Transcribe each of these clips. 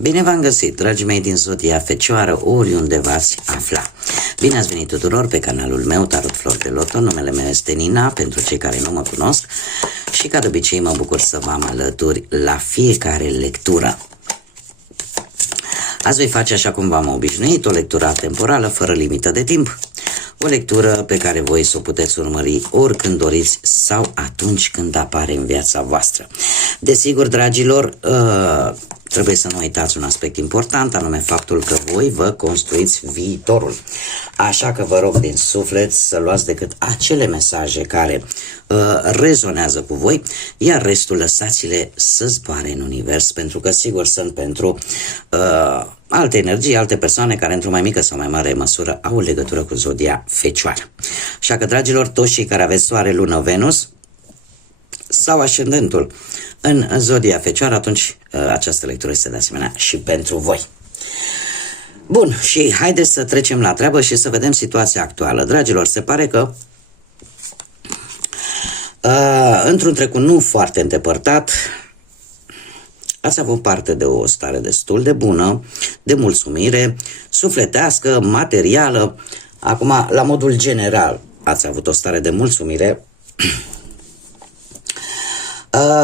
Bine v-am găsit, dragii mei din Zodia Fecioară, oriunde v-ați afla. Bine ați venit tuturor pe canalul meu, Tarot Flori de Loto. Numele meu este Nina, pentru cei care nu mă cunosc. Și ca de obicei mă bucur să vă am alături la fiecare lectură. Azi voi face, așa cum v-am obișnuit, o lectură temporală, fără limită de timp. O lectură pe care voi să o puteți urmări oricând doriți sau atunci când apare în viața voastră. Desigur, dragilor, trebuie să nu uitați un aspect important, anume faptul că voi vă construiți viitorul. Așa că vă rog din suflet să luați decât acele mesaje care rezonează cu voi, iar restul lăsați-le să zboare în univers, pentru că sigur sunt pentru alte energii, alte persoane care într-o mai mică sau mai mare măsură au o legătură cu Zodia Fecioară. Așa că, dragilor, toți cei care aveți Soare, Lună, Venus sau ascendentul în Zodia Fecioară, atunci această lectură este de asemenea și pentru voi. Bun, și haideți să trecem la treabă și să vedem situația actuală. Dragilor, se pare că într-un trecut nu foarte îndepărtat ați avut parte de o stare destul de bună, de mulțumire, sufletească, materială. Acum, la modul general, ați avut o stare de mulțumire.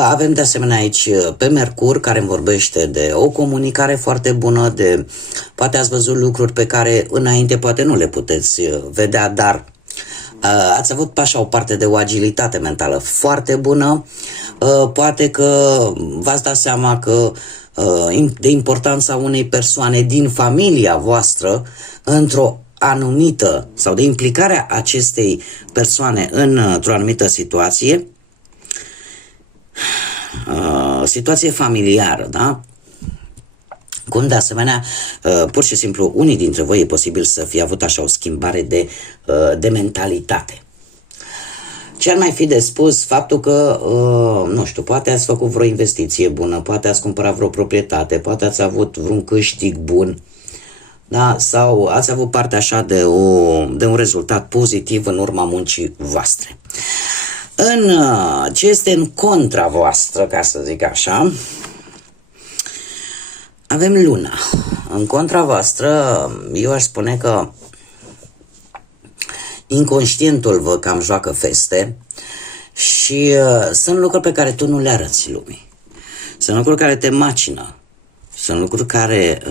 Avem de asemenea aici pe Mercur, care îmi vorbește de o comunicare foarte bună, de poate ați văzut lucruri pe care înainte poate nu le puteți vedea, dar ați avut așa o parte de o agilitate mentală foarte bună. Poate că v-ați dat seama că de importanța unei persoane din familia voastră într-o anumită, sau de implicarea acestei persoane într-o anumită situație, situație familiară, da? Cum de asemenea, pur și simplu, unii dintre voi e posibil să fie avut așa o schimbare de mentalitate. Ce ar mai fi de spus? Faptul că, nu știu, poate ați făcut vreo investiție bună, poate ați cumpărat vreo proprietate, poate ați avut vreun câștig bun, da? Sau ați avut parte așa de un rezultat pozitiv în urma muncii voastre. În ce este în contra voastră, ca să zic așa, avem Luna. În contra voastră, eu aș spune că inconștientul vă cam joacă feste și sunt lucruri pe care tu nu le arăți lumii. Sunt lucruri care te macină. Sunt lucruri care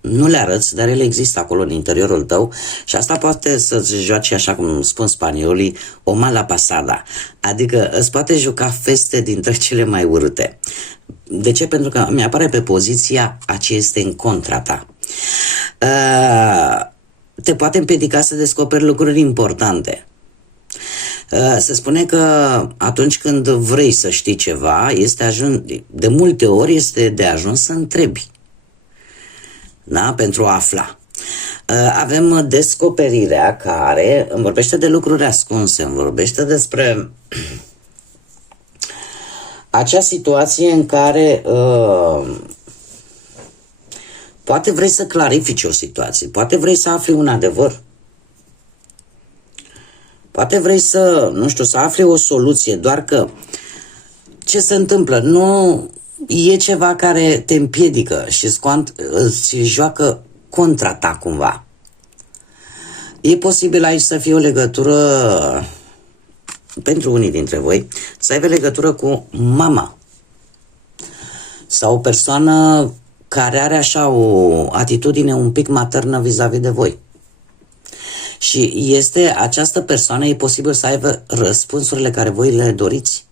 nu le arăți, dar ele există acolo în interiorul tău și asta poate să-ți joace, așa cum spun spaniolii, o mala pasada. Adică îți poate juca feste dintre cele mai urâte. De ce? Pentru că mi-apare pe poziția a ce este în contra ta. Te poate împiedica să descoperi lucruri importante. Se spune că atunci când vrei să știi ceva, de multe ori este de ajuns să întrebi, da? Pentru a afla. Avem descoperirea care îmi vorbește de lucruri ascunse, îmi vorbește despre acea situație în care poate vrei să clarifici o situație, poate vrei să afli un adevăr, poate vrei să, nu știu, să afli o soluție, doar că ce se întâmplă? Nu e ceva care te împiedică și îți joacă contra ta cumva. E posibil aici să fie o legătură, pentru unii dintre voi, să aibă legătură cu mama sau o persoană care are așa o atitudine un pic maternă vis-a-vis de voi. Și această persoană e posibil să aibă răspunsurile care voi le doriți.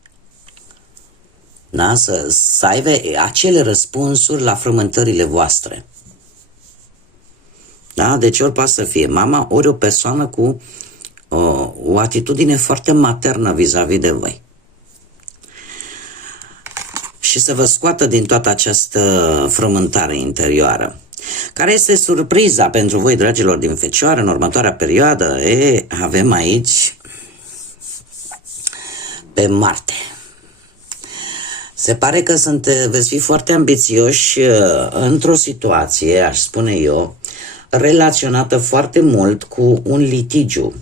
Da? Să aibă acele răspunsuri la frământările voastre. Da? Deci ori poate să fie mama, ori o persoană cu o atitudine foarte maternă vis-a-vis de voi. Și să vă scoată din toată această frământare interioară. Care este surpriza pentru voi, dragilor din Fecioară, în următoarea perioadă? Avem aici pe Marte. Se pare că veți fi foarte ambițioși într-o situație, aș spune eu, relaționată foarte mult cu un litigiu,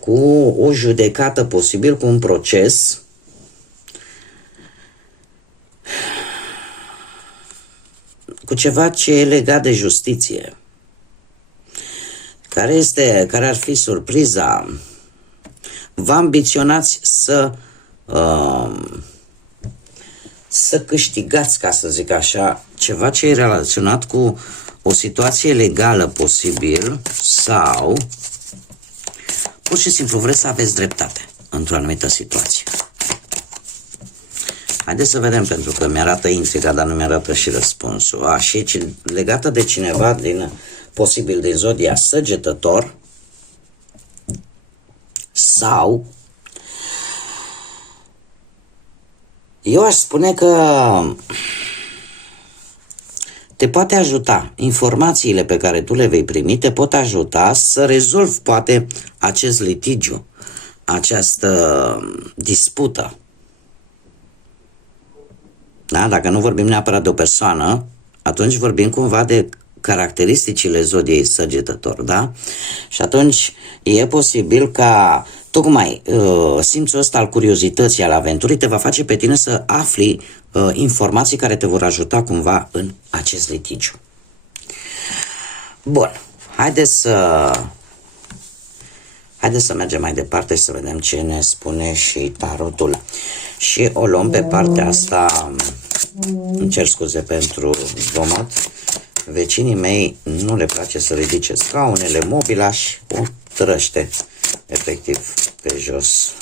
cu o judecată, posibil cu un proces. cu ceva ce e legat de justiție. Care ar fi surpriza? Vă ambiționați să câștigați, ca să zic așa, ceva ce e relaționat cu o situație legală posibil sau pur și simplu vreți să aveți dreptate într-o anumită situație. Haideți să vedem, pentru că mi-arată intriga, dar nu mi-arată și răspunsul. Și legată de cineva posibil din zodia Săgetător sau eu aș spune că te poate ajuta, informațiile pe care tu le vei primi te pot ajuta să rezolvi poate acest litigiu, această dispută. Da? Dacă nu vorbim neapărat de o persoană, atunci vorbim cumva de caracteristicile zodiei Săgetător, da? Și atunci e posibil ca tocmai simțul ăsta al curiozității, al aventurii, te va face pe tine să afli informații care te vor ajuta cumva în acest litigiu. Bun, haideți să mergem mai departe și să vedem ce ne spune și tarotul. Și o luăm pe partea asta, îmi cer scuze pentru zgomot, vecinii mei nu le place să ridice scaunele, mobila și o trăște efectiv pe jos.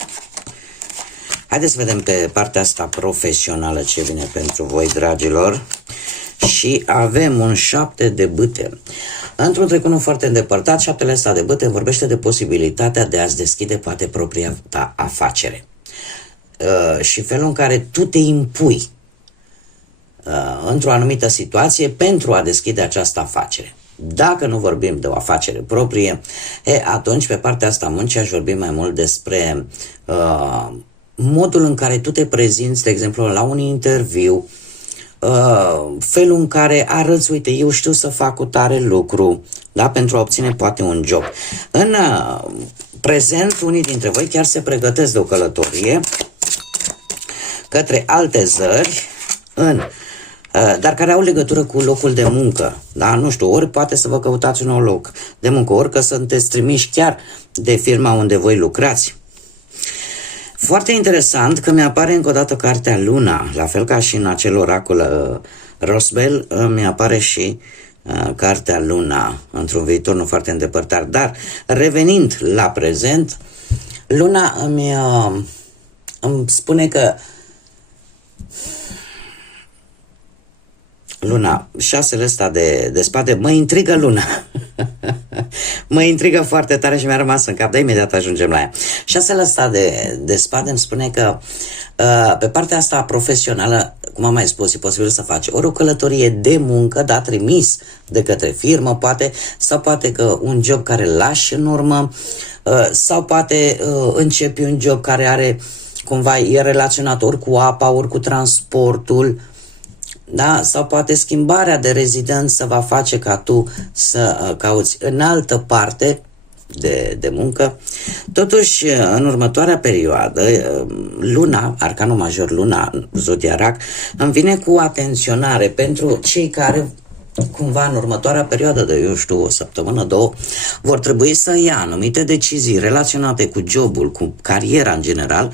Haideți să vedem pe partea asta profesională ce vine pentru voi, dragilor. Și avem un 7 de bâte. Într-un trecut nu foarte îndepărtat, 7-le ăsta de bâte vorbește de posibilitatea de a-ți deschide poate propria ta afacere. Și felul în care tu te impui într-o anumită situație pentru a deschide această afacere. Dacă nu vorbim de o afacere proprie, atunci pe partea asta muncii aș vorbi mai mult despre modul în care tu te prezinți, de exemplu, la un interviu, felul în care arăți, uite, eu știu să fac cu tare lucru, da, pentru a obține poate un job. În prezent, unii dintre voi chiar se pregătesc de o călătorie către alte țări, dar care au legătură cu locul de muncă, da? Nu știu, ori poate să vă căutați un nou loc de muncă, ori că sunteți trimiși chiar de firma unde voi lucrați. Foarte interesant că mi-apare încă o dată cartea Luna, la fel ca și în acel oracol Rosbel, mi-apare și cartea Luna într-un viitor nu foarte îndepărtat. Dar revenind la prezent, Luna îmi spune că Luna, 6-le ăsta de spade, mă intrigă Luna. Mă intrigă foarte tare și mi-a rămas în cap, dar imediat ajungem la ea. 6-le ăsta de spade îmi spune că pe partea asta profesională, cum am mai spus, e posibil să faci ori o călătorie de muncă, da, trimis de către firmă, poate, sau poate că un job care îl lași în urmă, sau poate începi un job care are, cumva, e relaționat ori cu apa, ori cu transportul, da? Sau poate schimbarea de rezidență va face ca tu să cauți în altă parte de muncă. Totuși, în următoarea perioadă, Luna, arcanul major Luna, zodia Rac, îmi vine cu atenționare pentru cei care cumva în următoarea perioadă de, eu știu, o săptămână, două, vor trebui să ia anumite decizii relaționate cu jobul, cu cariera în general.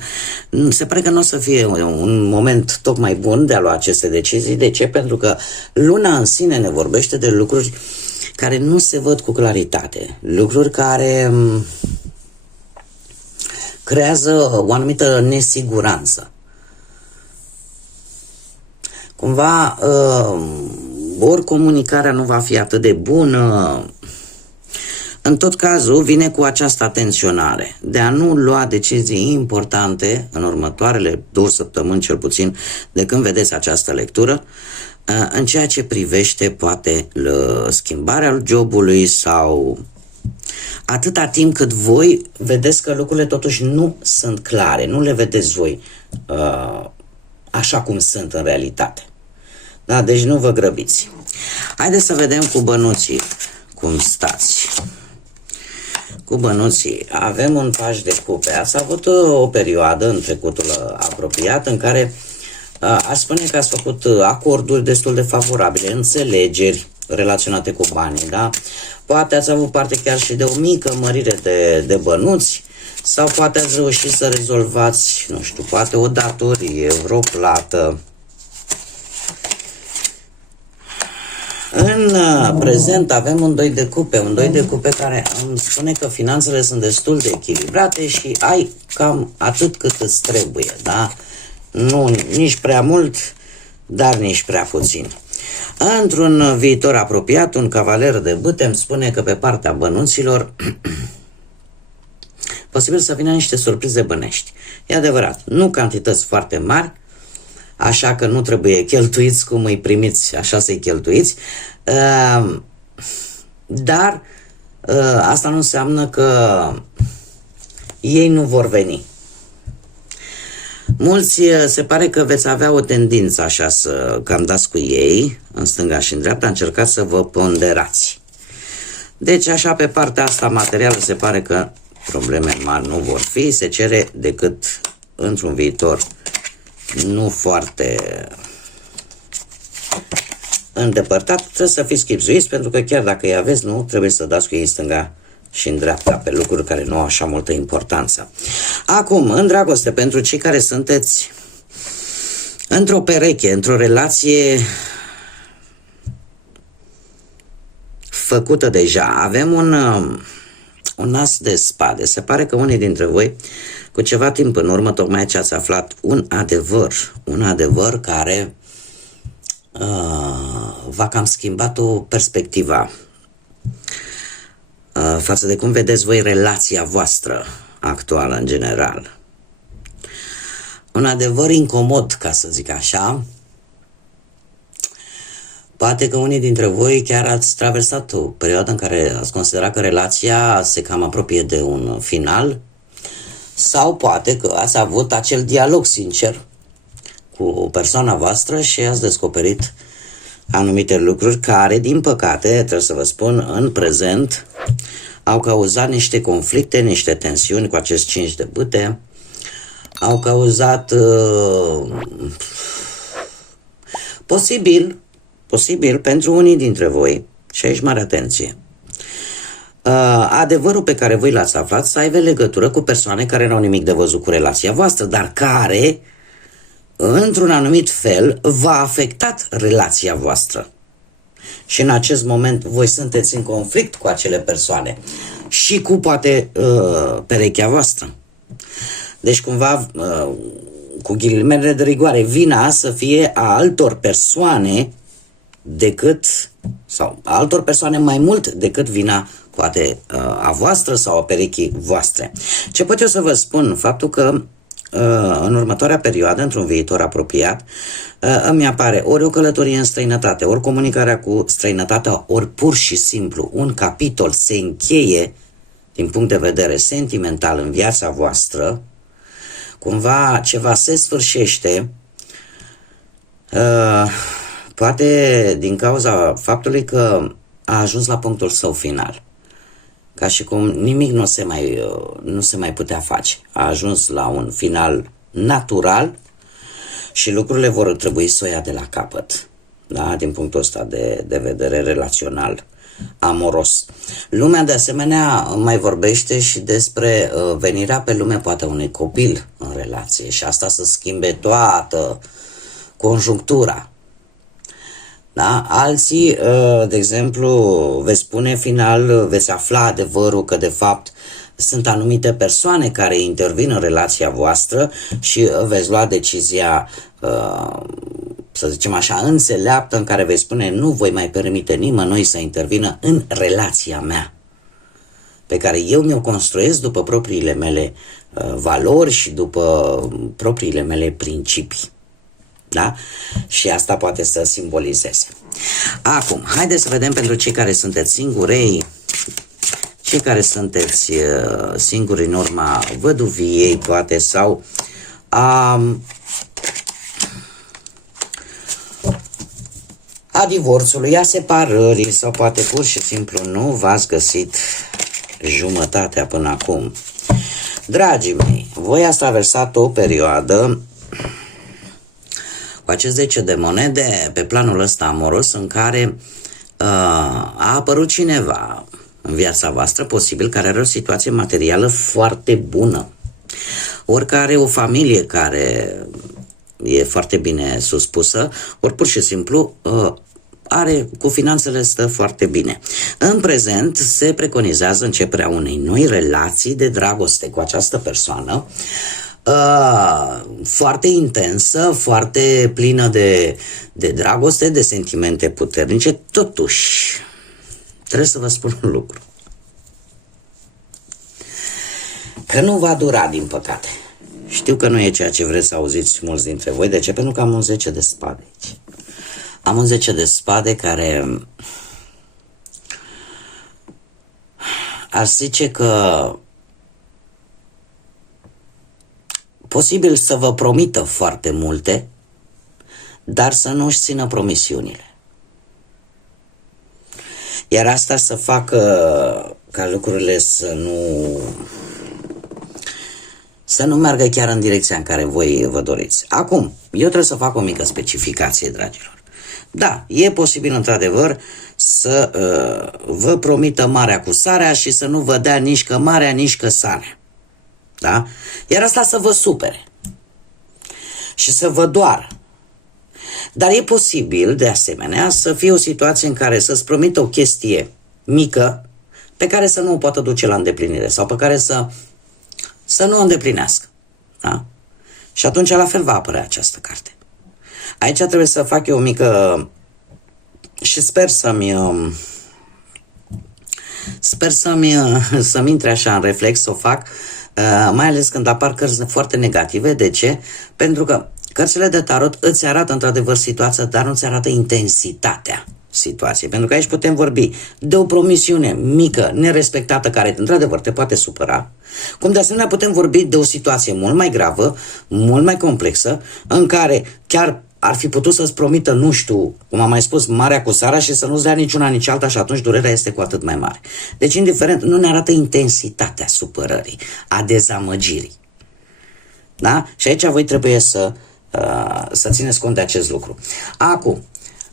Se pare că nu o să fie un moment tocmai bun de a lua aceste decizii. De ce? Pentru că Luna în sine ne vorbește de lucruri care nu se văd cu claritate, lucruri care creează o anumită nesiguranță. Cumva ori comunicarea nu va fi atât de bună. În tot cazul, vine cu această atenționare de a nu lua decizii importante în următoarele 2 săptămâni, cel puțin, de când vedeți această lectură, în ceea ce privește, poate, schimbarea jobului sau atâta timp cât voi vedeți că lucrurile totuși nu sunt clare, nu le vedeți voi așa cum sunt în realitate. Da, deci nu vă grăbiți. Haideți să vedem cu bănuții cum stați. Cu bănuții avem un paș de cupe. Ați avut o perioadă în trecutul apropiat în care Aș spune că ați făcut acorduri destul de favorabile, înțelegeri relaționate cu banii, da? Poate ați avut parte chiar și de o mică mărire de bănuți, sau poate ați reușit să rezolvați, nu știu, poate o datorie, vreo plată. În prezent avem un 2 de cupe care îmi spune că finanțele sunt destul de echilibrate și ai cam atât cât îți trebuie, da? Nu nici prea mult, dar nici prea puțin. Într-un viitor apropiat, un cavaler de bâte îmi spune că pe partea bănuților posibil să vină niște surprize bănești. E adevărat, nu cantități foarte mari, așa că nu trebuie cheltuiți cum îi primiți, așa să-i cheltuiți, dar asta nu înseamnă că ei nu vor veni. Mulți se pare că veți avea o tendință așa să cam dați cu ei, în stânga și în dreapta, încercați să vă ponderați. Deci așa pe partea asta materială se pare că probleme mari nu vor fi, se cere decât într-un viitor nu foarte îndepărtat, trebuie să fiți chibzuiți, pentru că chiar dacă îi aveți, nu trebuie să dați cu ei în stânga și în dreapta pe lucruri care nu au așa multă importanță. Acum, în dragoste, pentru cei care sunteți într-o pereche, într-o relație făcută deja, avem un as de spade. Se pare că unii dintre voi, cu ceva timp în urmă, tocmai ce ați aflat un adevăr care v-a cam schimbat o perspectivă față de cum vedeți voi relația voastră actuală în general. Un adevăr incomod, ca să zic așa. Poate că unii dintre voi chiar ați traversat o perioadă în care ați considerat că relația se cam apropie de un final, sau poate că ați avut acel dialog sincer cu persoana voastră și ați descoperit anumite lucruri care, din păcate, trebuie să vă spun, în prezent au cauzat niște conflicte, niște tensiuni cu acest 5 de bâte, au cauzat posibil pentru unii dintre voi, și aici mare atenție, adevărul pe care voi l-ați aflat să aibă legătură cu persoane care nu au nimic de văzut cu relația voastră, dar care, într-un anumit fel, v-a afectat relația voastră. Și în acest moment voi sunteți în conflict cu acele persoane și cu poate perechea voastră. Deci cumva, cu ghilimele de rigoare, vina să fie a altor persoane altor persoane mai mult decât vina poate a voastră sau a perechii voastre. Ce pot eu să vă spun? Faptul că în următoarea perioadă, într-un viitor apropiat, îmi apare ori o călătorie în străinătate, ori comunicarea cu străinătatea, ori pur și simplu un capitol se încheie din punct de vedere sentimental în viața voastră, cumva ceva se sfârșește, poate din cauza faptului că a ajuns la punctul său final. Ca și cum nimic nu se mai putea face. A ajuns la un final natural și lucrurile vor trebui să o ia de la capăt. Da? Din punctul ăsta de vedere relațional, amoros. Lumea, de asemenea, mai vorbește și despre venirea pe lume poate unui copil în relație și asta să schimbe toată conjunctura. Da? Alții, de exemplu, veți spune final, veți afla adevărul că de fapt sunt anumite persoane care intervin în relația voastră și veți lua decizia, să zicem așa, înțeleaptă, în care veți spune nu voi mai permite nimănui să intervină în relația mea, pe care eu mi-o construiesc după propriile mele valori și după propriile mele principii. Da? Și asta poate să simbolizeze. Acum, haideți să vedem pentru cei care sunteți singurei, cei care sunteți singuri în urma văduviei, poate, sau a divorțului, a separării, sau poate pur și simplu nu v-ați găsit jumătatea până acum. Dragii mei, voi ați traversat o perioadă acest 10 de monede pe planul ăsta amoros în care a apărut cineva în viața voastră, posibil, care are o situație materială foarte bună, ori care are o familie care e foarte bine suspusă, ori pur și simplu cu finanțele stă foarte bine. În prezent se preconizează începerea unei noi relații de dragoste cu această persoană, foarte intensă, foarte plină de dragoste, de sentimente puternice. Totuși, trebuie să vă spun un lucru. Că nu va dura, din păcate. Știu că nu e ceea ce vreți să auziți mulți dintre voi. De ce? Pentru că am un 10 de spade aici. Am un 10 de spade care ar zice că posibil să vă promită foarte multe, dar să nu își țină promisiunile. Iar asta să facă ca lucrurile să nu meargă chiar în direcția în care voi vă doriți. Acum, eu trebuie să fac o mică specificație, dragilor. Da, e posibil într-adevăr să vă promită marea cu sarea și să nu vă dea nici că marea, nici că sarea. Da? Iar asta să vă supere și să vă doară. Dar e posibil, de asemenea, să fie o situație în care să-ți promită o chestie mică pe care să nu o poată duce la îndeplinire sau pe care să nu o îndeplinească. Da? Și atunci la fel va apărea această carte. Aici trebuie să fac eu o mică... și sper să-mi intre așa în reflex, să o fac, mai ales când apar cărți foarte negative. De ce? Pentru că cărțile de tarot îți arată într-adevăr situația, dar nu îți arată intensitatea situației. Pentru că aici putem vorbi de o promisiune mică, nerespectată, care într-adevăr te poate supăra, cum de asemenea putem vorbi de o situație mult mai gravă, mult mai complexă, în care chiar ar fi putut să-ți promită, nu știu, cum am mai spus, marea cu sara și să nu-ți dea nici una, nici alta și atunci durerea este cu atât mai mare. Deci, indiferent, nu ne arată intensitatea supărării, a dezamăgirii. Da? Și aici voi trebuie să țineți cont de acest lucru. Acum,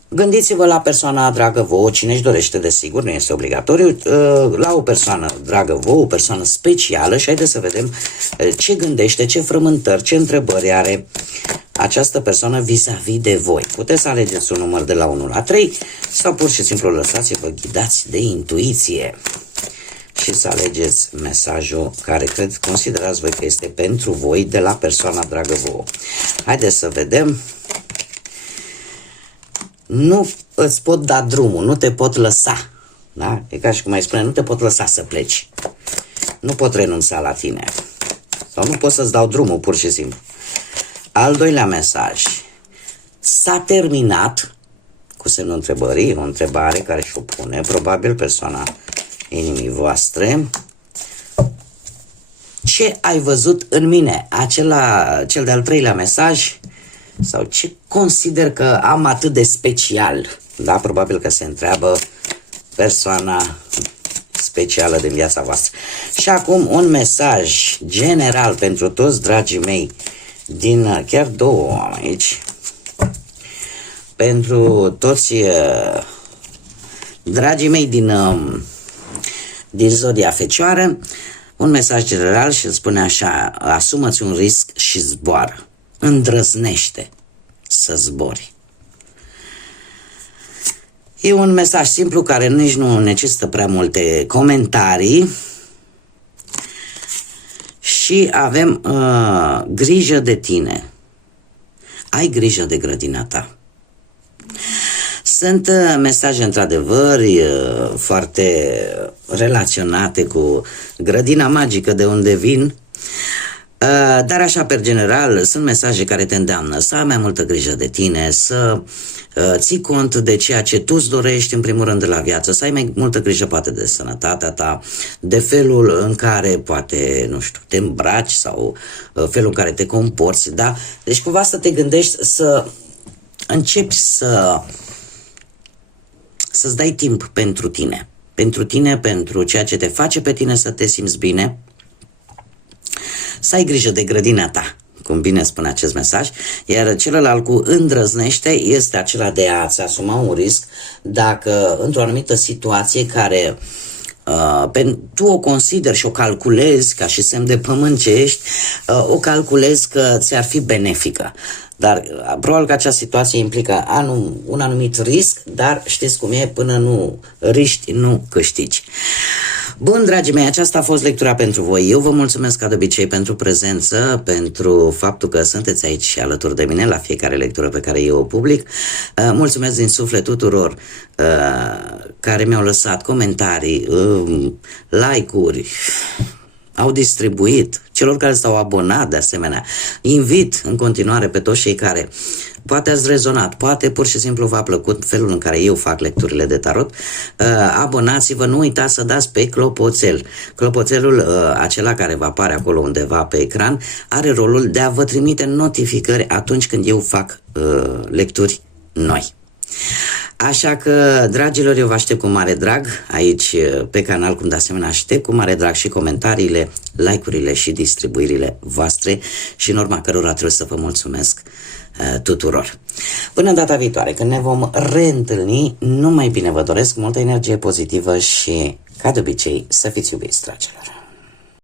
gândiți-vă la persoana dragă vouă, cine își dorește, desigur, nu este obligatoriu, la o persoană dragă vouă, o persoană specială și haideți să vedem ce gândește, ce frământări, ce întrebări are această persoană vis-a-vis de voi. Puteți să alegeți un număr de la 1 la 3 sau pur și simplu lăsați-vă ghidați de intuiție și să alegeți mesajul care considerați voi că este pentru voi de la persoana dragă vouă. Haideți să vedem. Nu îți pot da drumul, nu te pot lăsa. Da? E ca și cum ai spune, nu te pot lăsa să pleci. Nu pot renunța la tine. Sau nu pot să-ți dau drumul, pur și simplu. Al doilea mesaj. S-a terminat, cu semnul întrebării, o întrebare care și-o pune, probabil persoana inimii voastre. Ce ai văzut în mine? Cel de-al treilea mesaj. Sau ce consider că am atât de special? Da, probabil că se întreabă persoana specială din viața voastră. Și acum un mesaj general pentru toți dragii mei din, chiar două am aici, pentru toți dragii mei din zodia Fecioară, un mesaj general și îl spune așa: asumă-ți un risc și zboară. Îndrăznește să zbori. E un mesaj simplu care nici nu necesită prea multe comentarii. Și avem grijă de tine. Ai grijă de grădina ta. Sunt mesaje într-adevăr foarte relaționate cu grădina magică de unde vin. Dar așa, per general, sunt mesaje care te îndeamnă să ai mai multă grijă de tine, să ții cont de ceea ce tu îți dorești, în primul rând, de la viață, să ai mai multă grijă, poate, de sănătatea ta, de felul în care, poate, nu știu, te îmbraci sau felul în care te comporți, da? Deci, cumva să te gândești să începi să-ți dai timp pentru tine. Pentru tine, pentru ceea ce te face pe tine să te simți bine. Să ai grijă de grădina ta, cum bine spune acest mesaj, iar celălalt cu îndrăznește este acela de a-ți asuma un risc dacă într-o anumită situație care tu o consideri și o calculezi ca și semn de pământ ce ești, o calculezi că ți-ar fi benefică. Dar probabil că acea situație implică un anumit risc, dar știți cum e, până nu riști, nu câștigi. Bun, dragii mei, aceasta a fost lectura pentru voi. Eu vă mulțumesc ca de obicei pentru prezență, pentru faptul că sunteți aici alături de mine la fiecare lectură pe care eu o public. Mulțumesc din suflet tuturor care mi-au lăsat comentarii, like-uri, au distribuit, celor care s-au abonat de asemenea. Invit în continuare pe toți cei care poate ați rezonat, poate pur și simplu v-a plăcut felul în care eu fac lecturile de tarot, abonați-vă, nu uitați să dați pe clopoțel. Clopoțelul acela care vă apare acolo undeva pe ecran are rolul de a vă trimite notificări atunci când eu fac lecturi noi. Așa că, dragilor, eu vă aștept cu mare drag aici pe canal, cum de asemenea aștept cu mare drag și comentariile, like-urile și distribuirile voastre și în urma cărora trebuie să vă mulțumesc tuturor. Până data viitoare, când ne vom reîntâlni, numai bine vă doresc multă energie pozitivă și, ca de obicei, să fiți iubiți, dragilor.